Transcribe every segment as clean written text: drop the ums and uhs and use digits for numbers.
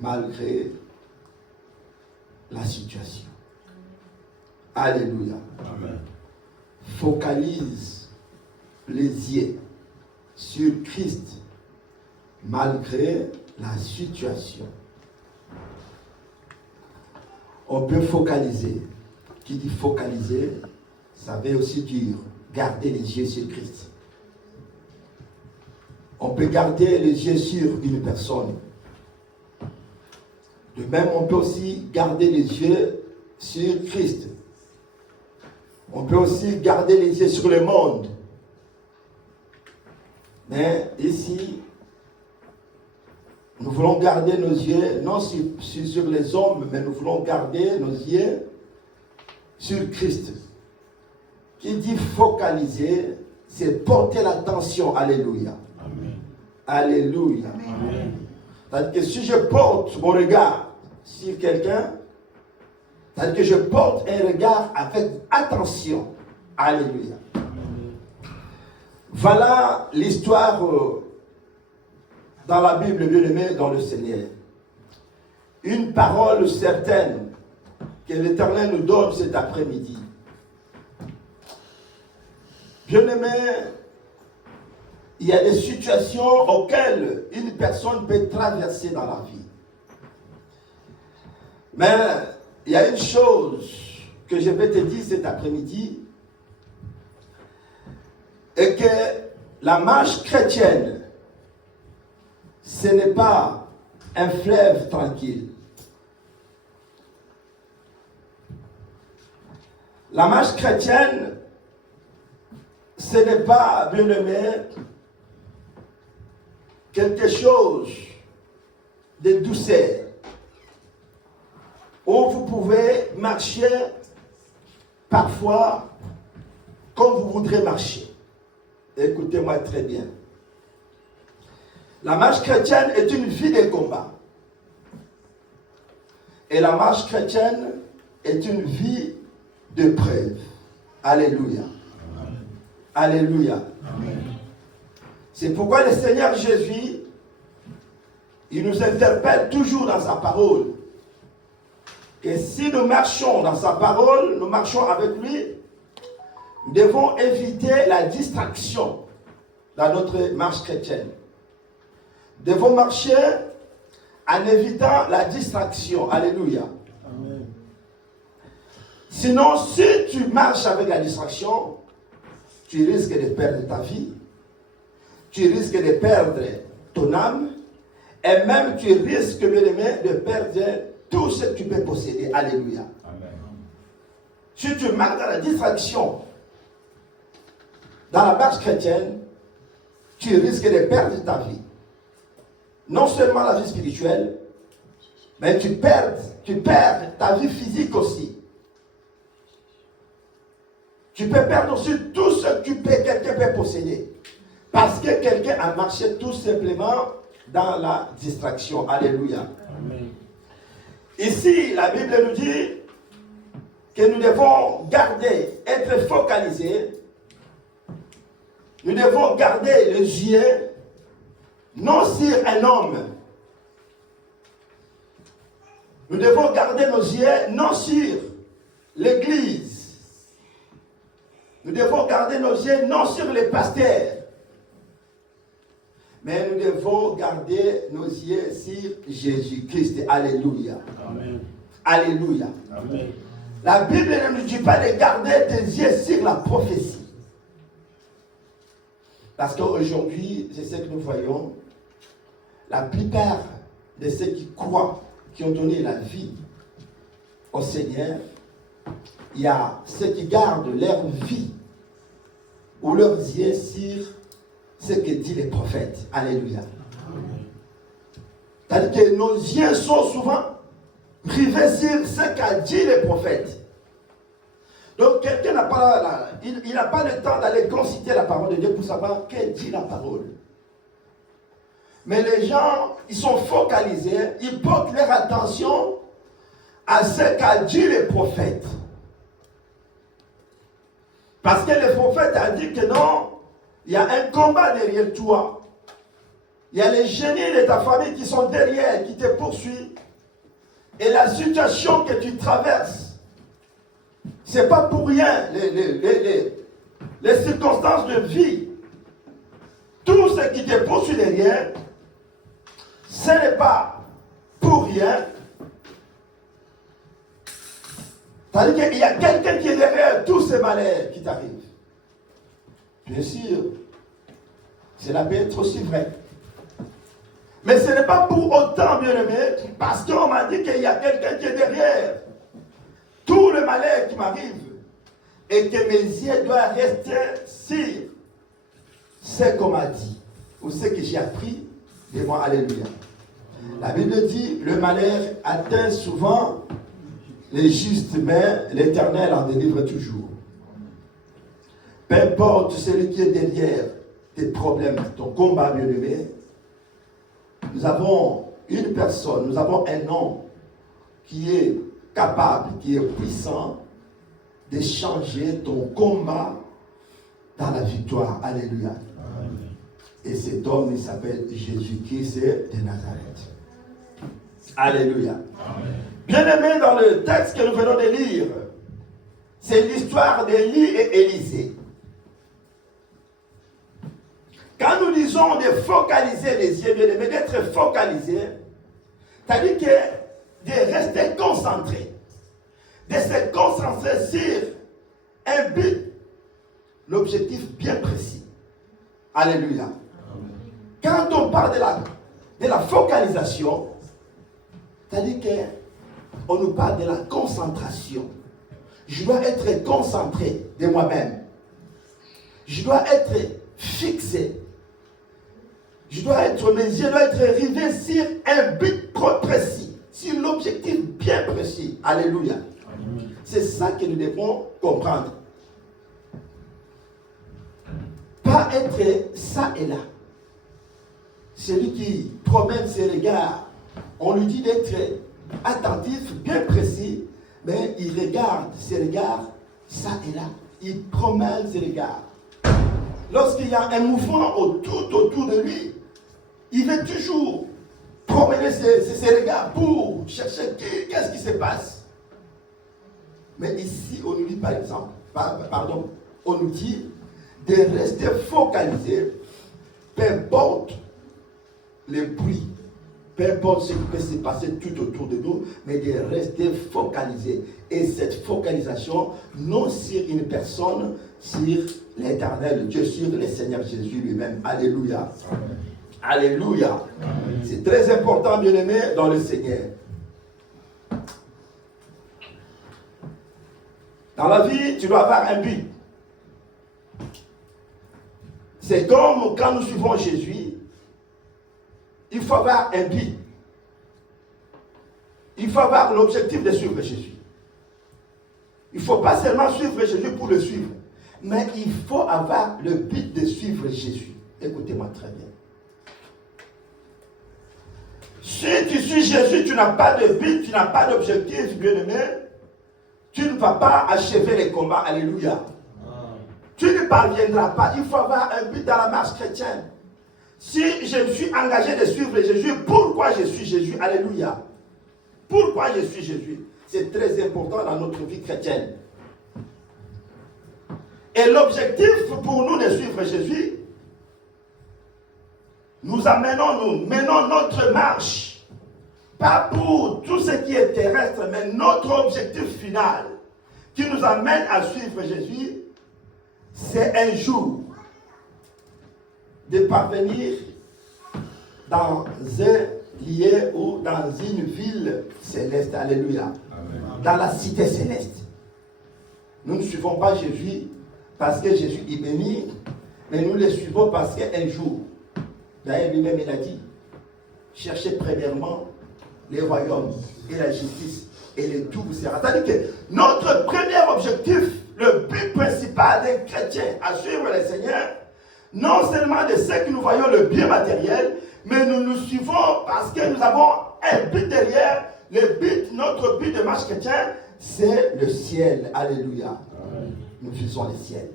malgré la situation. Alléluia. Amen. Focalise les yeux sur Christ malgré la situation. On peut focaliser. Qui dit focaliser, ça veut aussi dire garder les yeux sur Christ. On peut garder les yeux sur une personne. De même, on peut aussi garder les yeux sur Christ. On peut aussi garder les yeux sur le monde. Mais ici, nous voulons garder nos yeux, non sur les hommes, mais nous voulons garder nos yeux sur Christ. Qui dit focaliser, c'est porter l'attention. Alléluia. Amen. Alléluia. Amen. C'est-à-dire que si je porte mon regard sur quelqu'un, c'est-à-dire que je porte un regard avec attention. Alléluia. Voilà l'histoire dans la Bible, bien-aimé dans le Seigneur. Une parole certaine que l'Éternel nous donne cet après-midi. Bien-aimé, il y a des situations auxquelles une personne peut traverser dans la vie. Mais il y a une chose que je vais te dire cet après-midi, et que la marche chrétienne, ce n'est pas un fleuve tranquille. La marche chrétienne, ce n'est pas, bien-aimé, quelque chose de douceur, où vous pouvez marcher parfois comme vous voudrez marcher. Écoutez-moi très bien. La marche chrétienne est une vie de combat. Et la marche chrétienne est une vie de preuve. Alléluia. Amen. Alléluia. Amen. C'est pourquoi le Seigneur Jésus, il nous interpelle toujours dans sa parole. Que si nous marchons dans sa parole, nous marchons avec lui, nous devons éviter la distraction dans notre marche chrétienne. Nous devons marcher en évitant la distraction. Alléluia. Amen. Sinon, si tu marches avec la distraction, tu risques de perdre ta vie, tu risques de perdre ton âme, et même tu risques, bien-aimé, de perdre tout ce que tu peux posséder. Alléluia. Amen. Si tu marches dans la distraction, dans la marche chrétienne, tu risques de perdre ta vie. Non seulement la vie spirituelle, mais tu perds ta vie physique aussi. Tu peux perdre aussi tout ce que quelqu'un peut posséder. Parce que quelqu'un a marché tout simplement dans la distraction. Alléluia. Amen. Ici, la Bible nous dit que nous devons garder, être focalisés. Nous devons garder les yeux non sur un homme. Nous devons garder nos yeux non sur l'église. Nous devons garder nos yeux non sur les pasteurs. Mais nous devons garder nos yeux sur Jésus-Christ. Alléluia. Amen. Alléluia. Amen. La Bible ne nous dit pas de garder tes yeux sur la prophétie. Parce qu'aujourd'hui, c'est ce que nous voyons. La plupart de ceux qui croient, qui ont donné la vie au Seigneur, il y a ceux qui gardent leur vie ou leurs yeux sur ce que disent les prophètes. Alléluia. C'est-à-dire que nos yeux sont souvent rivés sur ce qu'a dit les prophètes. Donc quelqu'un n'a pas, il n'a pas le temps d'aller consulter la parole de Dieu pour savoir qu'elle dit la parole. Mais les gens, ils sont focalisés, ils portent leur attention à ce qu'a dit les prophètes. Parce que le prophète a dit que non, il y a un combat derrière toi. Il y a les génies de ta famille qui sont derrière, qui te poursuivent. Et la situation que tu traverses, c'est pas pour rien. Les circonstances de vie, tout ce qui te poursuit derrière, ce n'est pas pour rien. C'est-à-dire qu'il y a quelqu'un qui est derrière tous ces malheurs qui t'arrivent. Bien sûr, cela peut être aussi vrai. Mais ce n'est pas pour autant, bien aimé, parce qu'on m'a dit qu'il y a quelqu'un qui est derrière tout le malheur qui m'arrive et que mes yeux doivent rester sur ce qu'on m'a dit ou ce que j'ai appris de moi. Alléluia. La Bible dit, le malheur atteint souvent les justes, mais l'Éternel en délivre toujours. Peu importe celui qui est derrière tes problèmes, ton combat, bien-aimé, nous avons une personne, nous avons un homme qui est capable, qui est puissant de changer ton combat dans la victoire. Alléluia. Amen. Et cet homme, il s'appelle Jésus-Christ de Nazareth. Alléluia. Amen. Bien-aimé, dans le texte que nous venons de lire, c'est l'histoire d'Élie et Élisée. Quand nous disons de focaliser les yeux, bien-aimé, d'être focalisé, c'est-à-dire que de rester concentré, de se concentrer sur un but, l'objectif bien précis. Alléluia. Amen. Quand on parle de la focalisation, c'est-à-dire qu'on nous parle de la concentration. Je dois être concentré de moi-même. Je dois être fixé. Mes yeux doivent être rivés sur un but précis, sur l'objectif bien précis. Alléluia. Amen. C'est ça que nous devons comprendre. Pas être ça et là. Celui qui promène ses regards, on lui dit d'être attentif, bien précis, mais il regarde ses regards, ça et là. Il promène ses regards. Lorsqu'il y a un mouvement autour de lui, il veut toujours promener ses regards pour chercher qu'est-ce qui se passe. Mais ici, on nous dit par exemple, on nous dit de rester focalisé, peu importe les bruits, peu importe ce qui peut se passer tout autour de nous, mais de rester focalisé. Et cette focalisation, non sur une personne, sur l'Éternel Dieu, sur le Seigneur Jésus lui-même. Alléluia. Amen. Alléluia. Amen. C'est très important, bien-aimé, dans le Seigneur. Dans la vie, tu dois avoir un but. C'est comme quand nous suivons Jésus, il faut avoir un but. Il faut avoir l'objectif de suivre Jésus. Il ne faut pas seulement suivre Jésus pour le suivre, mais il faut avoir le but de suivre Jésus. Écoutez-moi très bien. Si tu suis Jésus, tu n'as pas de but, tu n'as pas d'objectif, bien-aimé, tu ne vas pas achever les combats. Alléluia. Tu ne parviendras pas. Il faut avoir un but dans la marche chrétienne. Si je me suis engagé de suivre Jésus, pourquoi je suis Jésus? Alléluia. Pourquoi je suis Jésus? C'est très important dans notre vie chrétienne. Et l'objectif pour nous de suivre Jésus, nous menons notre marche, pas pour tout ce qui est terrestre, mais notre objectif final qui nous amène à suivre Jésus, c'est un jour de parvenir dans un lieu ou dans une ville céleste. Alléluia. Amen. Dans la cité céleste. Nous ne suivons pas Jésus parce que Jésus est béni, mais nous le suivons parce qu'un jour, d'ailleurs lui-même il a dit, cherchez premièrement les royaumes et la justice et le tout vous sera. C'est-à-dire que notre premier objectif, le but principal d'un chrétien à suivre le Seigneur, non seulement de ce que nous voyons le bien matériel, mais nous nous suivons parce que nous avons un but derrière. Le but, notre but de marche chrétien, c'est le ciel. Alléluia. Amen. Nous visons le ciel.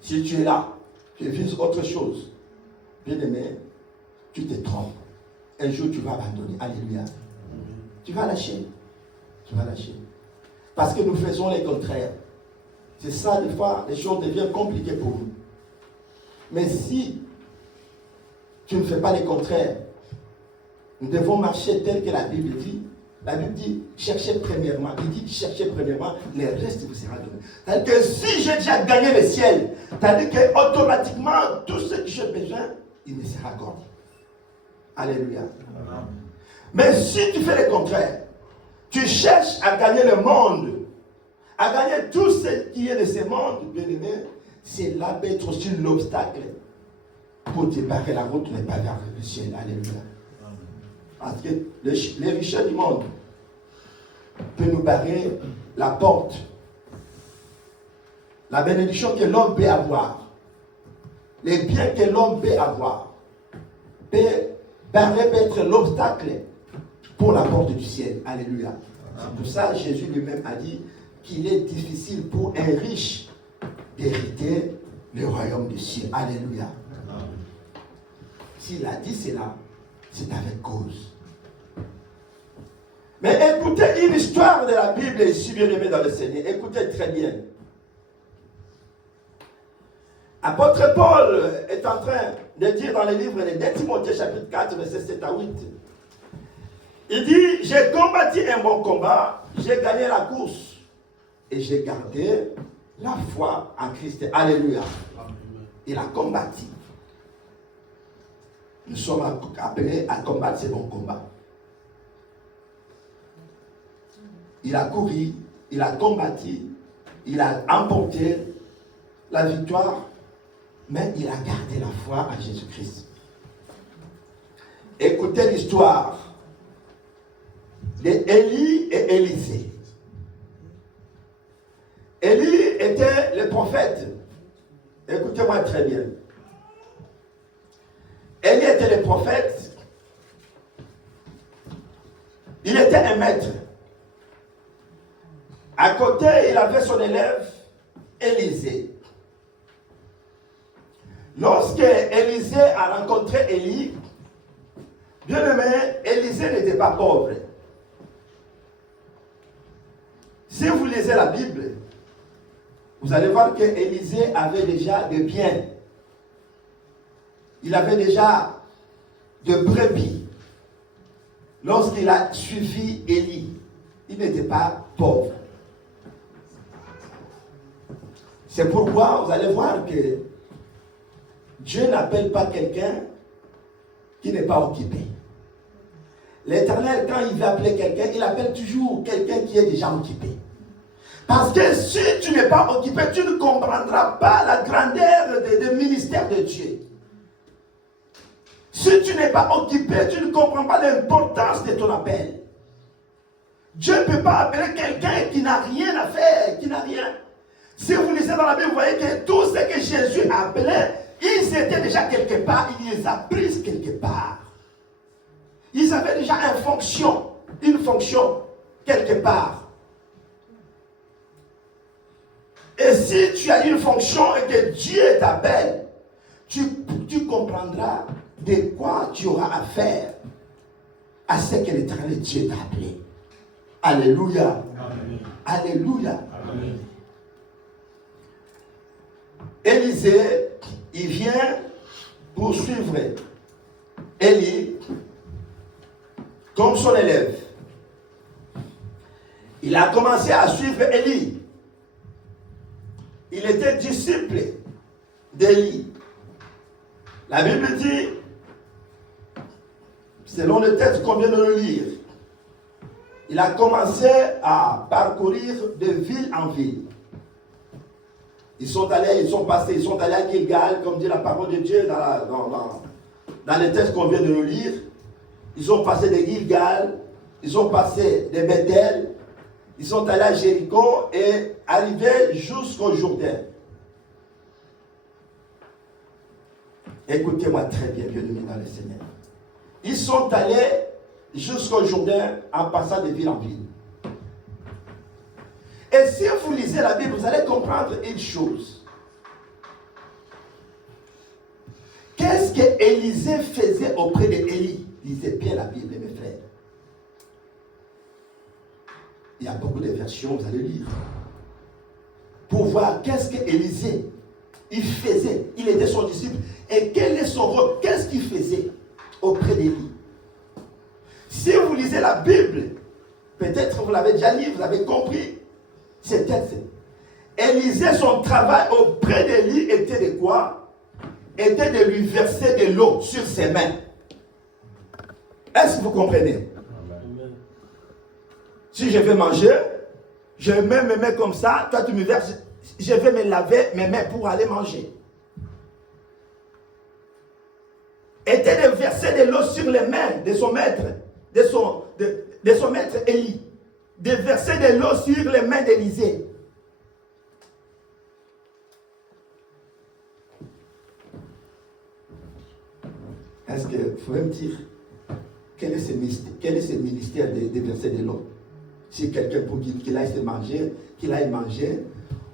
Si tu es là, tu vises autre chose, bien aimé, tu te trompes. Un jour, tu vas abandonner. Alléluia. Tu vas lâcher. Tu vas lâcher. Parce que nous faisons les contraires. C'est ça, des fois, les choses deviennent compliquées pour nous. Mais si tu ne fais pas les contraires, nous devons marcher tel que la Bible dit. La Bible dit, cherchez premièrement. Il dit, cherchez premièrement, le reste vous sera donné. C'est-à-dire que si j'ai déjà gagné le ciel, c'est-à-dire qu'automatiquement, tout ce que j'ai besoin, il me sera accordé. Alléluia. Amen. Mais si tu fais le contraire, tu cherches à gagner le monde, à gagner tout ce qui est de ce monde, bien aimé, c'est là peut-être aussi l'obstacle pour te barrer la route n'est pas vers le ciel. Alléluia. Parce que les richesses du monde peuvent nous barrer la porte. La bénédiction que l'homme peut avoir, les biens que l'homme peut avoir, peut barrer peut-être l'obstacle pour la porte du ciel. Alléluia. C'est pour ça que Jésus lui-même a dit qu'il est difficile pour un riche d'hériter le royaume du ciel. Alléluia. S'il a dit cela, c'est avec cause. Mais écoutez une histoire de la Bible ici, bien aimé dans le Seigneur. Écoutez très bien. Apôtre Paul est en train de dire dans le livre de 2 Timothée chapitre 4, verset 7 à 8. Il dit, j'ai combattu un bon combat, j'ai gagné la course et j'ai gardé la foi en Christ. Alléluia. Il a combattu. Nous sommes appelés à combattre ces bons combats. Il a couru, il a combattu, il a emporté la victoire, mais il a gardé la foi en Jésus-Christ. Écoutez l'histoire d'Élie et Élisée. Élie était le prophète. Écoutez-moi très bien. Élie était le prophète. Il était un maître. À côté, il avait son élève, Élisée. Lorsque Élisée a rencontré Élie, bien aimé, Élisée n'était pas pauvre. Si vous lisez la Bible, vous allez voir que Élisée avait déjà des biens. Il avait déjà de brebis. Lorsqu'il a suivi Élie, il n'était pas pauvre. C'est pourquoi vous allez voir que Dieu n'appelle pas quelqu'un qui n'est pas occupé. L'Éternel, quand il veut appeler quelqu'un, il appelle toujours quelqu'un qui est déjà occupé. Parce que si tu n'es pas occupé, tu ne comprendras pas la grandeur du ministère de Dieu. Si tu n'es pas occupé, tu ne comprends pas l'importance de ton appel. Dieu ne peut pas appeler quelqu'un qui n'a rien à faire, qui n'a rien. Si vous lisez dans la Bible, vous voyez que tout ce que Jésus appelait, ils étaient déjà quelque part, il les a pris quelque part. Ils avaient déjà une fonction quelque part. Et si tu as une fonction et que Dieu t'appelle, tu comprendras de quoi tu auras à faire à ce que l'Éternel Dieu t'a appelé. Alléluia. Amen. Alléluia. Amen. Élisée, il vient poursuivre Élie comme son élève. Il a commencé à suivre Élie. Il était disciple d'Élie. La Bible dit, selon le texte qu'on vient de le lire, il a commencé à parcourir de ville en ville. Ils sont allés à Gilgal, comme dit la parole de Dieu dans le texte qu'on vient de nous lire. Ils ont passé de Gilgal, ils ont passé de Bethel, ils sont allés à Jéricho et arrivés jusqu'au Jourdain. Écoutez-moi très bien, bien-aimés dans le Seigneur. Ils sont allés jusqu'au Jourdain en passant de ville en ville. Et si vous lisez la Bible, vous allez comprendre une chose. Que Qu'est-ce que Élisée faisait auprès d'Élie? Lisez bien la Bible, mes frères. Il y a beaucoup de versions, vous allez lire. Pour voir qu'est-ce qu'Élisée, il faisait. Il était son disciple. Et quel est son rôle? Qu'est-ce qu'il faisait auprès d'Élie? Si vous lisez la Bible, peut-être vous l'avez déjà lu, vous avez compris. C'était Élisée, son travail auprès d'Élie était de quoi? Était de lui verser de l'eau sur ses mains. Est-ce que vous comprenez? Amen. Si je vais manger, je mets mes mains comme ça, toi tu me verses, je vais me laver mes mains pour aller manger. Était de verser de l'eau sur les mains de son maître, de son maître Élie. De verser de l'eau sur les mains d'Élisée. Est-ce que vous pouvez me dire quel est ce ministère de verser de l'eau? Si quelqu'un pour qu'il aille se manger, qu'il aille manger,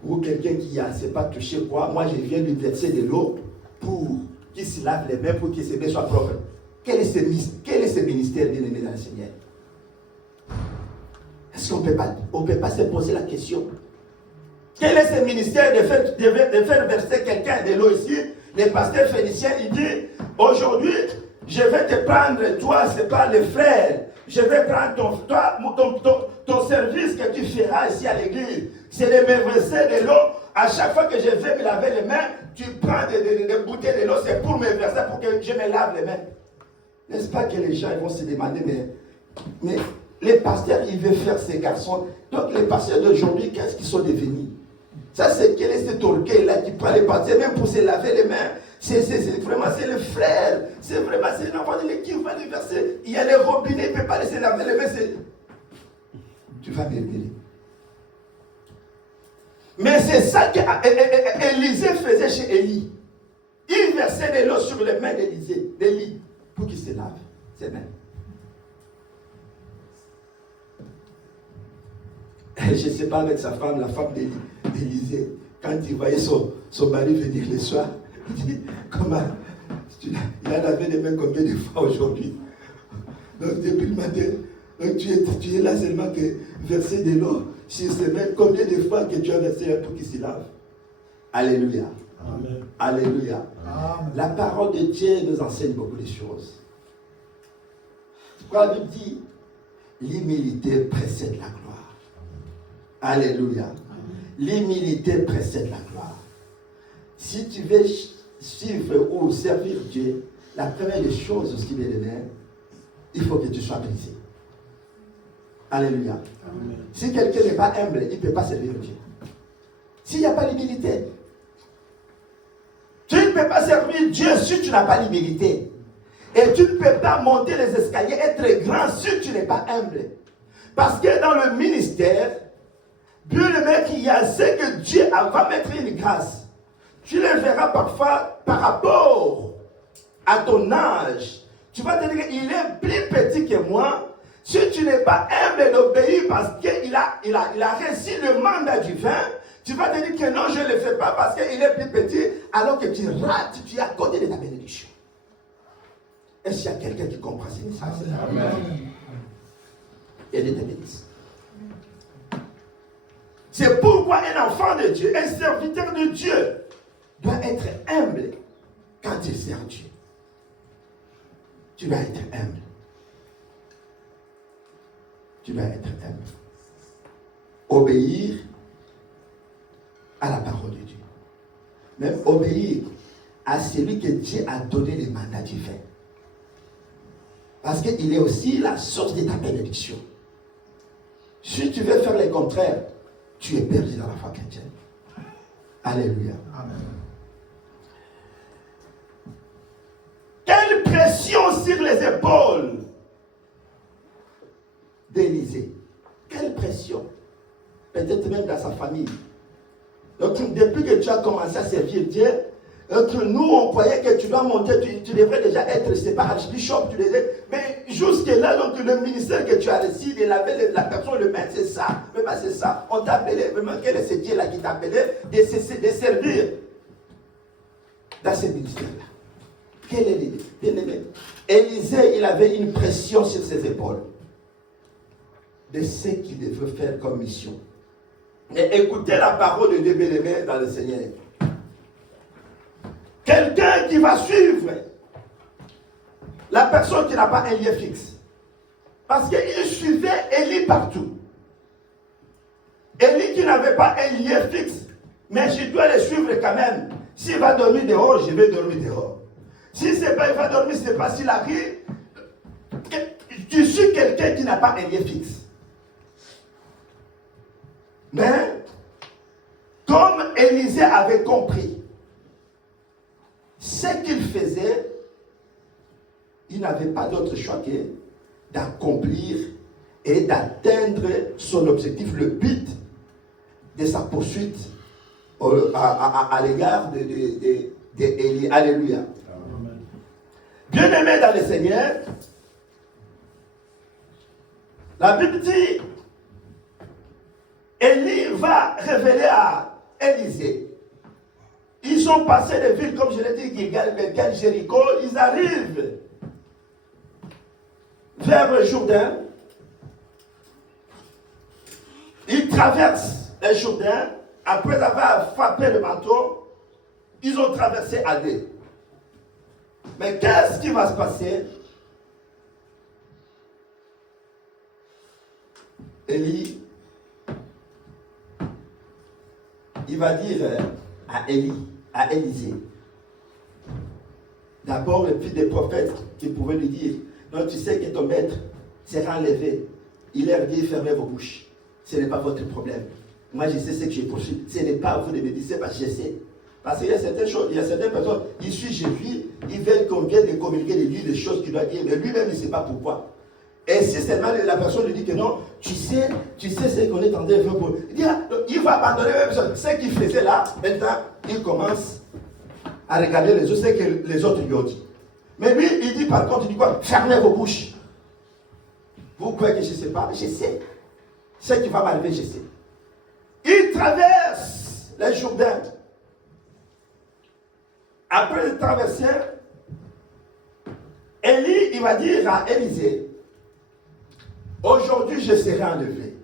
ou quelqu'un qui ne sait pas toucher quoi, moi je viens lui verser de l'eau pour qu'il se lave les mains, pour que ses mains soient propres. Quel est ce ministère bien-aimé dans le Seigneur? Est-ce qu'on ne peut pas se poser la question? Quel est ce ministère de faire verser quelqu'un de l'eau ici? Le pasteur Félicien, il dit, aujourd'hui, je vais te prendre, toi, c'est pas le frère, je vais prendre ton service que tu feras ici à l'église. C'est de me verser de l'eau. À chaque fois que je vais me laver les mains, tu prends des bouteilles de l'eau, c'est pour me verser, pour que je me lave les mains. N'est-ce pas que les gens vont se demander, mais les pasteurs, ils veulent faire ces garçons. Donc les pasteurs d'aujourd'hui, qu'est-ce qu'ils sont devenus? Ça, quel est cet orgueil-là qui prend les pasteurs, même pour se laver les mains? C'est vraiment, c'est le frère. C'est vraiment, c'est l'enfant de l'équipe qui va les verser. Il y a les robinets, il ne peut pas laisser laver les mains. Tu vas m'aider. Mais c'est ça qu'Élisée faisait chez Élie. Il versait de l'eau sur les mains d'Élie pour qu'il se lave ses mains. Je ne sais pas avec sa femme, la femme d'Élisée, quand il voyait son mari venir le soir, il dit, comment, il a lavé les mains combien de fois aujourd'hui? Donc depuis le matin, donc tu es là seulement que verser de l'eau sur ses mains, combien de fois que tu as versé pour qu'il se lave? Alléluia. Amen. Alléluia. Amen. La parole de Dieu nous enseigne beaucoup de choses. La Bible dit, l'humilité précède la gloire. Alléluia. L'humilité précède la gloire. Si tu veux suivre ou servir Dieu, la première des choses aussi, bien aimé, il faut que tu sois brisé. Alléluia. Amen. Si quelqu'un n'est pas humble, il ne peut pas servir Dieu. S'il n'y a pas l'humilité, tu ne peux pas servir Dieu si tu n'as pas l'humilité. Et tu ne peux pas monter les escaliers, être grand si tu n'es pas humble. Parce que dans le ministère, Dieu le met qu'il y a ce que Dieu va mettre une grâce. Tu le verras parfois par rapport à ton âge. Tu vas te dire qu'il est plus petit que moi. Si tu n'es pas humble d'obéir parce qu'il a réussi le mandat divin, tu vas te dire que non, je ne le fais pas parce qu'il est plus petit, alors que tu rates, tu es à côté de ta bénédiction. Est-ce qu'il y a quelqu'un qui comprend ces messages? Amen. Et Dieu te bénisse. C'est pourquoi un enfant de Dieu, un serviteur de Dieu, doit être humble quand il sert Dieu. Tu dois être humble. Tu dois être humble. Obéir à la parole de Dieu. Même obéir à celui que Dieu a donné le mandat divin. Parce qu'il est aussi la source de ta bénédiction. Si tu veux faire le contraire, tu es perdu dans la foi chrétienne. Alléluia. Amen. Quelle pression sur les épaules d'Élisée. Quelle pression. Peut-être même dans sa famille. Donc, depuis que tu as commencé à servir Dieu, nous, on croyait que tu dois monter, tu devrais déjà être, c'est pas archbishop, mais jusque-là, donc le ministère que tu as reçu, de laver la personne, le maître, c'est ça. Vraiment, c'est ça. On t'a appelé, vraiment, quel est ce Dieu-là qui t'a appelé de servir dans ce ministère-là? quelle est l'idée? Bien aimé, Élisée, il avait une pression sur ses épaules de ce qu'il devait faire comme mission. Et écoutez la parole de Dieu, bien aimé, dans le Seigneur. Quelqu'un qui va suivre la personne qui n'a pas un lien fixe. Parce qu'il suivait Élie partout. Élie qui n'avait pas un lien fixe, mais je dois le suivre quand même. S'il va dormir dehors, je vais dormir dehors. Si c'est pas, il va dormir, c'est pas s'il arrive. Je suis quelqu'un qui n'a pas un lien fixe. Mais, comme Élisée avait compris ce qu'il faisait, il n'avait pas d'autre choix que d'accomplir et d'atteindre son objectif, le but de sa poursuite à l'égard d'Élie. Alléluia. Bien-aimé dans le Seigneur, la Bible dit, Élie va révéler à Élisée. Ils ont passé des villes, comme je l'ai dit, Gilgal, Bethel, Jéricho. Ils arrivent vers le Jourdain. Ils traversent le Jourdain. Après avoir frappé le bateau, ils ont traversé Adé. Mais qu'est-ce qui va se passer? Élie, il va dire à Élisée, d'abord le fils des prophètes qui pouvait lui dire, non, tu sais que ton maître sera enlevé. Il leur dit, fermez vos bouches. Ce n'est pas votre problème. Moi, je sais ce que je poursuis. Ce n'est pas à vous de me dire, c'est parce que je sais. Parce qu'il y a certaines choses, il y a certaines personnes, ils suivent Jésus, ils veulent qu'on vienne de communiquer de lui des choses qu'il doit dire, mais lui-même, il ne sait pas pourquoi. Et si seulement la personne lui dit que non, tu sais ce qu'on est en train de faire pour. Il va abandonner même ce qu'il faisait là. Maintenant, il commence à regarder les autres, ce que les autres lui ont dit. Mais lui, il dit par contre, il dit quoi? Fermez vos bouches. Vous croyez que je ne sais pas? Je sais. Ce qui va m'arriver, je sais. Il traverse les Jourdain. Après le traverser, Élie, il va dire à Élisée, aujourd'hui, je serai enlevé.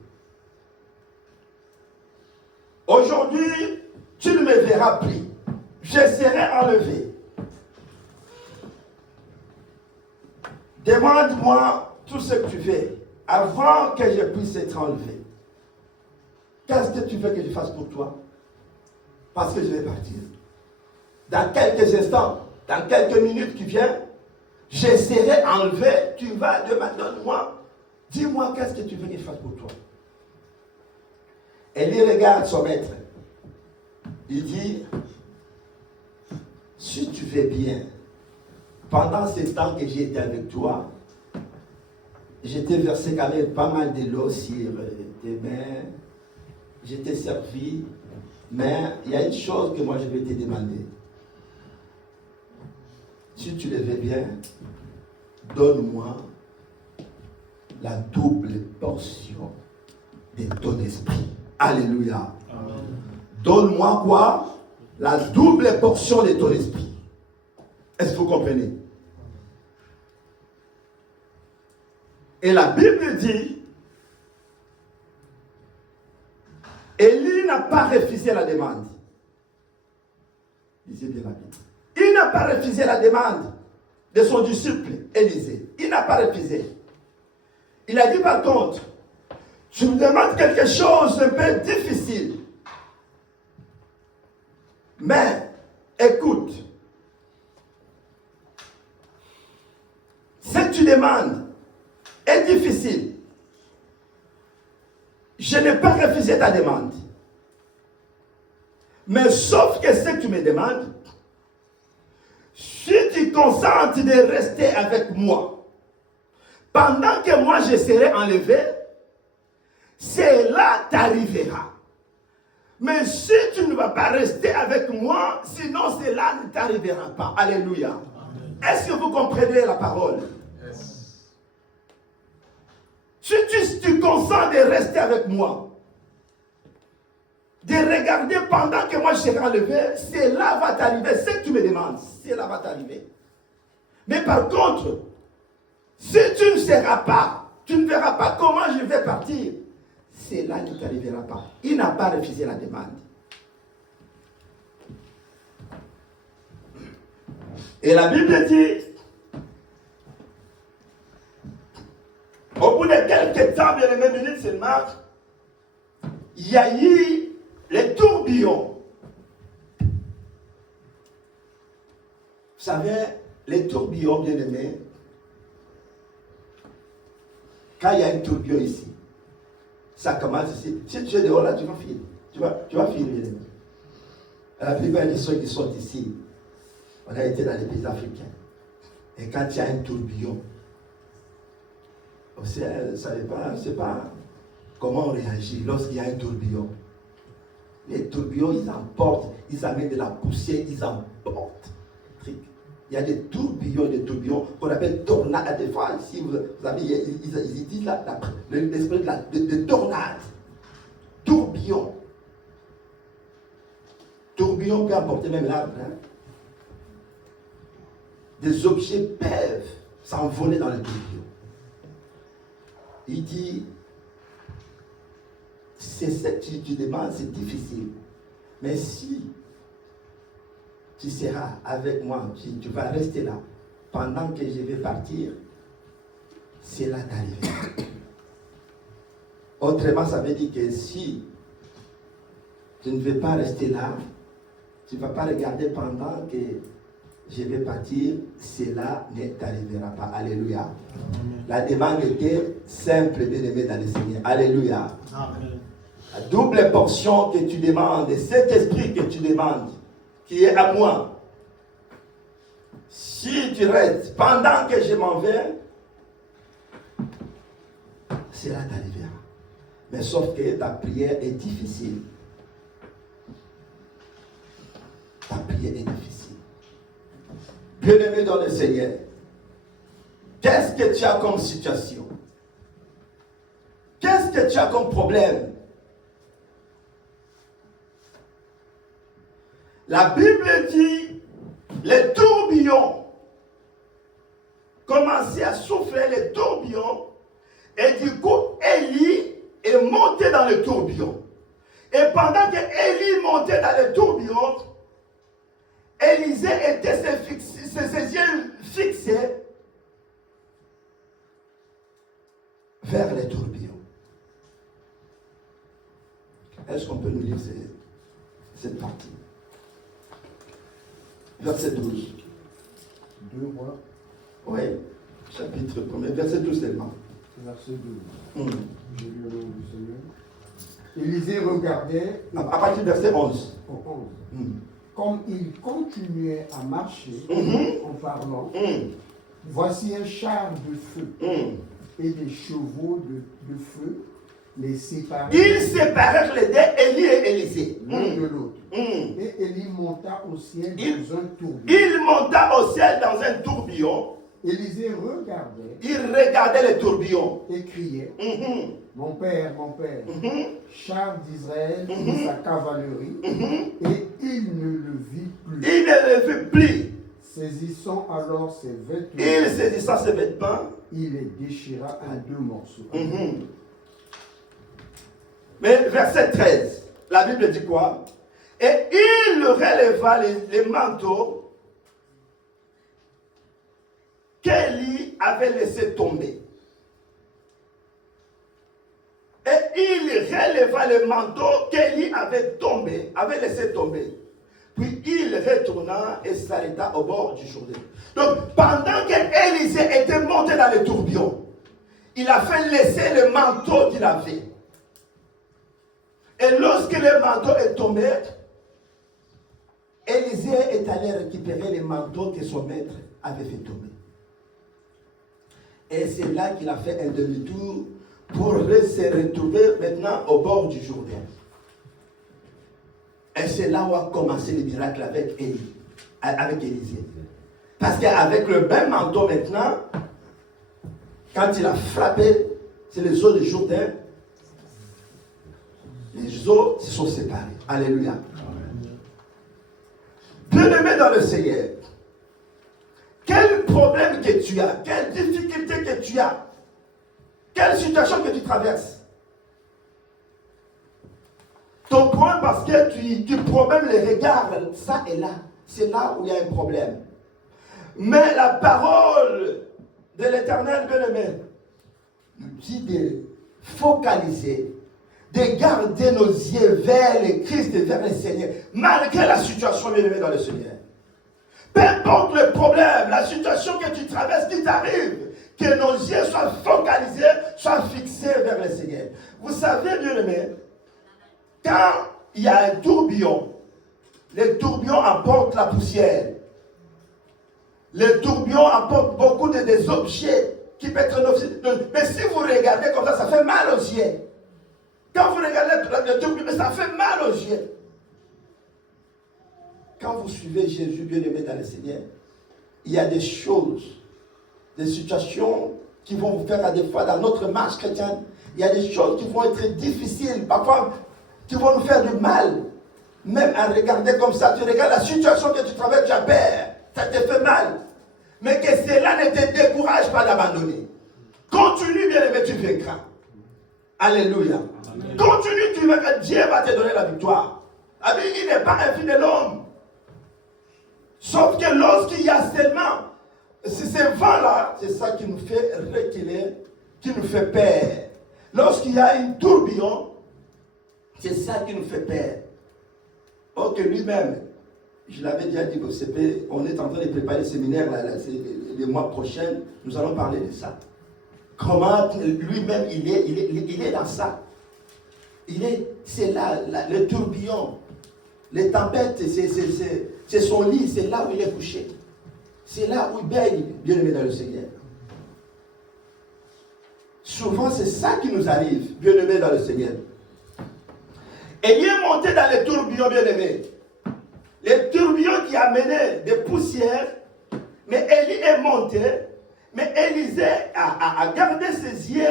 Aujourd'hui, tu ne me verras plus. Je serai enlevé. Demande-moi tout ce que tu veux avant que je puisse être enlevé. Qu'est-ce que tu veux que je fasse pour toi? Parce que je vais partir. Dans quelques instants, dans quelques minutes qui viennent, je serai enlevé. Tu vas demander, moi, dis-moi qu'est-ce que tu veux que je fasse pour toi. Et il regarde son maître. Il dit, si tu veux bien, pendant ce temps que j'ai été avec toi, je t'ai versé quand même pas mal de l'eau sur tes mains. Je t'ai servi. Mais il y a une chose que moi je vais te demander. Si tu le veux bien, donne-moi la double portion de ton esprit. Alléluia. Amen. Donne-moi quoi? La double portion de ton esprit. Est-ce que vous comprenez? Et la Bible dit, Élie n'a pas refusé la demande. Lisez bien la Bible. Il n'a pas refusé la demande de son disciple Élisée. Il n'a pas refusé. Il a dit par contre, tu me demandes quelque chose d'un peu difficile. Mais, écoute, ce que tu demandes est difficile. Je n'ai pas refusé ta demande. Mais sauf que ce que tu me demandes, si tu consens de rester avec moi, pendant que moi je serai enlevé, cela t'arrivera. Mais si tu ne vas pas rester avec moi, sinon cela ne t'arrivera pas. Alléluia. Amen. Est-ce que vous comprenez la parole? Yes. Si tu consens de rester avec moi, de regarder pendant que moi je serai enlevé, cela va t'arriver. Ce que tu me demandes, cela va t'arriver. Mais par contre, si tu ne seras pas, tu ne verras pas comment je vais partir, cela ne t'arrivera pas. Il n'a pas refusé la demande. Et la Bible dit, au bout de quelques temps, bien aimé, minutes seulement, il y a eu les tourbillons. Vous savez, les tourbillons, bien aimés, quand il y a un tourbillon ici, ça commence ici. Si tu es dehors là, tu vas filer. Tu vas filer, bien aimé. La plupart des ceux qui sont ici, on a été dans les pays africains. Et quand il y a un tourbillon, on ne sait pas comment on réagit lorsqu'il y a un tourbillon. Les tourbillons, ils emportent, ils amènent de la poussière, ils emportent. Il y a des tourbillons qu'on appelle tornades. Des fois, ici, vous avez, ils disent l'esprit de tornade. Tourbillon. Tourbillon peut emporter même l'arbre. Hein. Des objets peuvent s'envoler dans le tourbillon. Il dit, c'est ce que tu demandes, c'est difficile. Mais si tu seras avec moi, tu vas rester là, pendant que je vais partir, cela t'arrivera. Autrement, ça veut dire que si tu ne veux pas rester là, tu ne vas pas regarder pendant que je vais partir, cela ne t'arrivera pas. Alléluia. Amen. La demande était simple, bien aimé dans le Seigneur. Alléluia. Amen. La double portion que tu demandes, cet esprit que tu demandes, qui est à moi, si tu restes pendant que je m'en vais, cela t'arrivera. Mais sauf que ta prière est difficile. Ta prière est difficile. Bien-aimé dans le Seigneur, qu'est-ce que tu as comme situation? Qu'est-ce que tu as comme problème? La Bible dit, les tourbillons commençaient à souffler les tourbillons, et du coup, Élie est monté dans le tourbillon. Et pendant que Élie montait dans le tourbillon, Élisée était ses yeux fixés vers les tourbillons. Est-ce qu'on peut nous lire cette partie? Verset 12. 2 Rois. Oui, chapitre 1er, verset 12 seulement. Verset 12. J'ai lu le nom du Seigneur. Élisée regardait. À partir du verset 11. Au 11. Comme il continuait à marcher en parlant, voici un char de feu et des chevaux de feu les séparèrent. Ils séparèrent les deux, Élie et Élisée. L'un de l'autre. Et Élie monta au ciel dans un tourbillon. Il monta au ciel dans un tourbillon. Élisée regardait. Il regardait les tourbillons. Et criait. Mon père, char d'Israël et sa cavalerie, et il ne le vit plus. Il ne le vit plus. Saisissant alors ses vêtements, il les déchira en 2 morceaux. Mais verset 13, la Bible dit quoi? Et il releva les manteaux qu'Élie avait laissé tomber. Et il releva les manteaux qu'Élie avait laissé tomber. Puis il retourna et s'arrêta au bord du Jourdain. Donc, pendant qu'Élisée était monté dans le tourbillon, il a fait laisser le manteau qu'il avait. Et lorsque le manteau est tombé, Élisée est allé récupérer les manteaux que son maître avait fait tomber. Et c'est là qu'il a fait un demi-tour pour se retrouver maintenant au bord du Jourdain. Et c'est là où a commencé le miracle avec Élisée. Parce qu'avec le même manteau maintenant, quand il a frappé sur les eaux du Jourdain, les eaux se sont séparées. Alléluia. Bien-aimé dans le Seigneur, Quel problème que tu as, quelle difficulté que tu as, quelle situation que tu traverses. Ton problème parce que tu problèmes les regards, ça et là. C'est là où il y a un problème. Mais la parole de l'Éternel, bien-aimé, nous dit de focaliser, de garder nos yeux vers le Christ et vers le Seigneur, malgré la situation, bien-aimé, dans le Seigneur. Peu importe le problème, la situation que tu traverses, qui t'arrive, que nos yeux soient focalisés, soient fixés vers le Seigneur. Vous savez, bien-aimé, quand il y a un tourbillon, les tourbillons apportent la poussière. Les tourbillons apportent beaucoup des objets qui peuvent être nocifs. Mais si vous regardez comme ça fait mal aux yeux. Quand vous regardez le tourbillon, ça fait mal aux yeux. Quand vous suivez Jésus bien-aimé dans le Seigneur, il y a des choses, des situations qui vont vous faire à des fois dans notre marche chrétienne, il y a des choses qui vont être difficiles, parfois qui vont nous faire du mal. Même à regarder comme ça, tu regardes la situation que tu traverses, tu as peur, ça te fait mal. Mais que cela ne te décourage pas d'abandonner. Continue, bien-aimé, tu vaincras. Alléluia. Amen. Continue, tu vaincras. Dieu va te donner la victoire. Il n'est pas un fidèle homme. Sauf que lorsqu'il y a seulement ces vents-là, c'est ça qui nous fait reculer, qui nous fait peur. Lorsqu'il y a une tourbillon, c'est ça qui nous fait peur. Or que lui-même, je l'avais déjà dit au CP, on est en train de préparer le séminaire les mois prochains, nous allons parler de ça. Comment lui-même il est dans ça. C'est là, le tourbillon, les tempêtes, c'est son lit, c'est là où il est couché. C'est là où il baigne, bien-aimé dans le Seigneur. Souvent, c'est ça qui nous arrive, bien-aimé dans le Seigneur. Élie est monté dans les tourbillons, bien-aimés. Les tourbillons qui amenaient des poussières, mais Élie est monté, mais Élisée a gardé ses yeux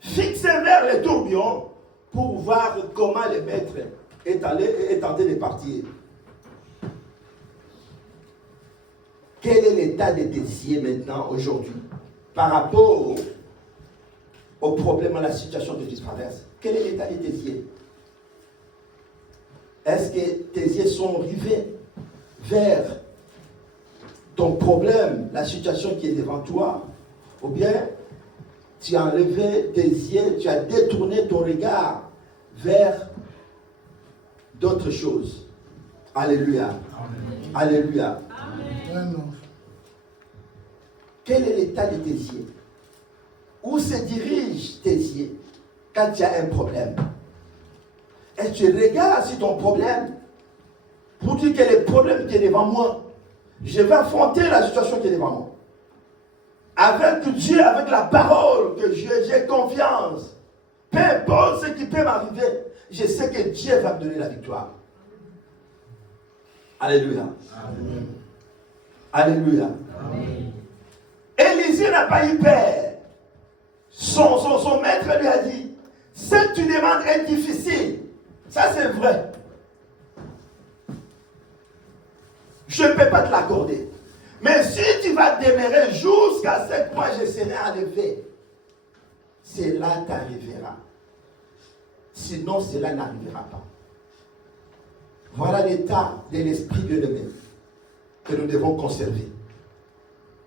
fixés vers les tourbillons pour voir comment le maître est tenté de partir. Quel est l'état de tes yeux maintenant, aujourd'hui, par rapport au problème, à la situation que tu traverses? Quel est l'état de tes yeux? Est-ce que tes yeux sont rivés vers ton problème, la situation qui est devant toi? Ou bien tu as enlevé tes yeux, tu as détourné ton regard vers d'autres choses? Alléluia. Amen. Alléluia. Amen. Quel est l'état de tes yeux? Où se dirigent tes yeux quand tu as un problème? Et tu regardes sur ton problème pour dire quel est le problème qui est devant moi. Je vais affronter la situation qui est devant moi. Avec Dieu, avec la parole que j'ai confiance. Peu importe ce qui peut m'arriver, je sais que Dieu va me donner la victoire. Alléluia. Amen. Alléluia. Amen. Élisée n'a pas eu peur. Son maître lui a dit, cette tu demandes est difficile. Ça c'est vrai. Je ne peux pas te l'accorder. Mais si tu vas demeurer jusqu'à ce point, je serai enlevé. Cela t'arrivera. Sinon, cela n'arrivera pas. Voilà l'état de l'esprit de l'homme que nous devons conserver.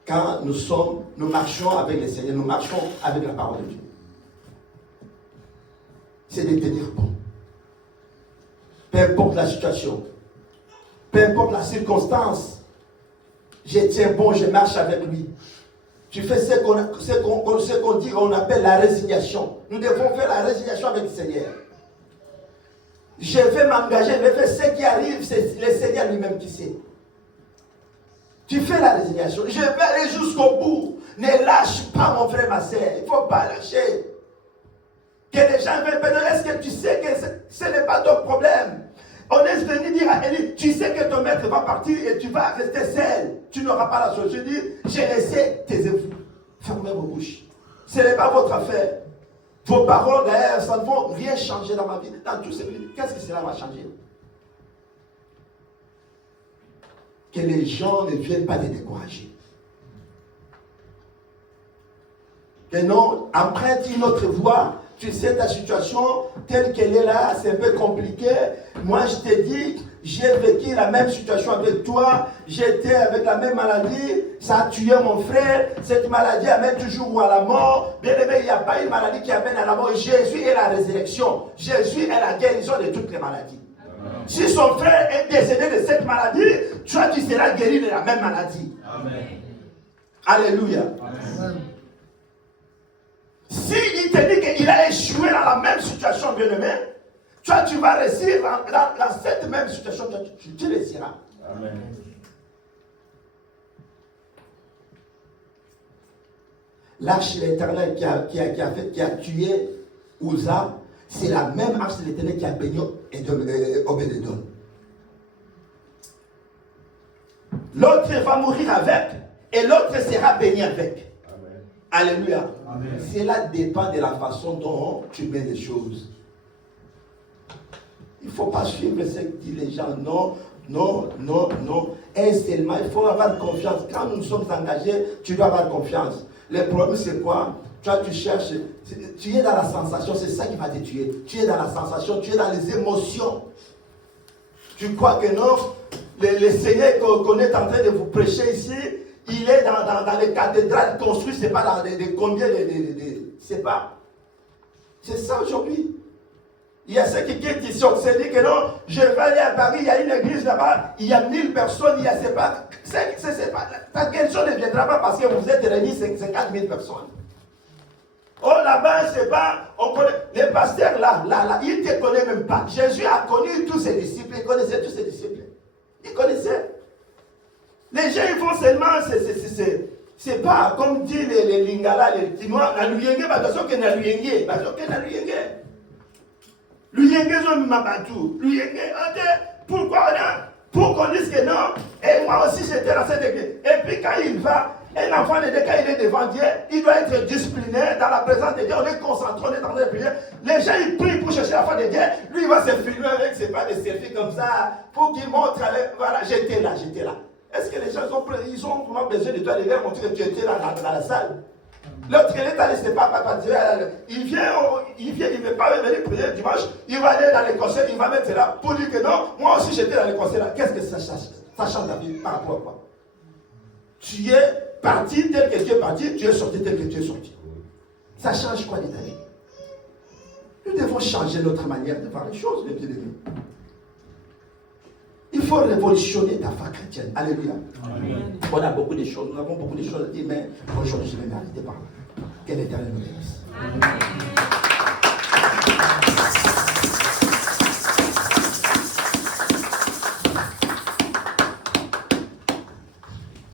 Quand nous marchons avec le Seigneur, nous marchons avec la parole de Dieu. C'est de tenir bon. Peu importe la situation, peu importe la circonstance, je tiens bon, je marche avec lui. Tu fais ce qu'on dit, on appelle la résignation. Nous devons faire la résignation avec le Seigneur. Je vais m'engager, je vais faire ce qui arrive, c'est le Seigneur lui-même qui sait. Tu fais la résignation. Je vais aller jusqu'au bout. Ne lâche pas mon frère, ma soeur. Il ne faut pas lâcher. Que les gens viennent peut-être, est-ce que tu sais que ce n'est pas ton problème? On est venu dire à Élie, tu sais que ton maître va partir et tu vas rester seul. Tu n'auras pas la solution. Je dis, j'ai laissé tes vous. Fermez vos bouches. Ce n'est pas votre affaire. Vos paroles, d'ailleurs, ça ne vont rien changer dans ma vie. Dans tout ce qu'est-ce que cela va changer? Que les gens ne viennent pas les décourager. que non, emprunte une autre voie. Tu sais ta situation telle qu'elle est là, c'est un peu compliqué. Moi, je te dis, j'ai vécu la même situation avec toi. J'étais avec la même maladie. Ça a tué mon frère. Cette maladie amène toujours à la mort. Bien aimé, il n'y a pas une maladie qui amène à la mort. Jésus est la résurrection. Jésus est la guérison de toutes les maladies. Amen. Si son frère est décédé de cette maladie, toi, tu seras guéri de la même maladie. Amen. Alléluia. Amen. Si il te dit qu'il a échoué dans la même situation, bien-aimé, toi, tu vas réussir dans cette même situation, tu réussiras. Amen. L'arche de l'Éternel qui a tué Uza, c'est la même arche de l'Éternel qui a béni Obed-Edom. L'autre va mourir avec et l'autre sera béni avec. Amen. Alléluia. Amen. Cela dépend de la façon dont tu mets les choses. Il ne faut pas suivre ce que disent les gens. Non, non, non, non. Et seulement, il faut avoir confiance. Quand nous sommes engagés, tu dois avoir confiance. Le problème, c'est quoi? Toi, tu cherches, tu es dans la sensation, c'est ça qui va te tuer. Tu es dans la sensation, tu es dans les émotions. Tu crois que non, le Seigneur qu'on est en train de vous prêcher ici, il est dans les cathédrales construites, c'est pas dans combien c'est pas. C'est ça aujourd'hui. Il y a ceux qui quittent ici, on s'est dit que non, je vais aller à Paris, il y a une église là-bas, il y a 1000 personnes, il y a, c'est pas, ta question ne viendra pas parce que vous êtes réunis 50 000 personnes. Oh là-bas, c'est pas, on connaît, les pasteurs là, ils ne te connaissent même pas. Jésus a connu tous ses disciples, il connaissait tous ses disciples. Il connaissait. Les gens, ils font seulement, c'est pas, comme dit les Lingala, les Tinois, la Luyenge, attention que la Luyenge, Luyenge, ils ont battu. Luyenge, pourquoi pour qu'on dise que non, et moi aussi j'étais dans cette église. Et puis quand il va, un enfant de Dieu, quand il est devant Dieu, il doit être discipliné dans la présence de Dieu. On est concentré, on est en train de prier. Les gens, ils prient pour chercher la foi de Dieu. Lui, il va se filmer avec, c'est pas des selfies comme ça, pour qu'il montre, voilà, j'étais là. Est-ce que les gens ils ont vraiment besoin de toi de leur montrer que tu étais là dans la salle? L'autre, il est allé, c'est pas Dieu. Il vient, il ne veut pas venir prier le dimanche. Il va aller dans les concerts, il va mettre là pour dire que non, moi aussi j'étais dans les concerts. Qu'est-ce que ça change ta vie par rapport à quoi? Tu es parti tel que tu es parti, tu es sorti tel que tu es sorti. Ça change quoi de ta vie? Nous devons changer notre manière de voir les choses, mes bien-aimés. Il faut révolutionner ta foi chrétienne. Alléluia. Amen. On a beaucoup de choses, nous avons beaucoup de choses à dire, mais aujourd'hui je vais m'arrêter par là. Que l'Éternel nous bénisse.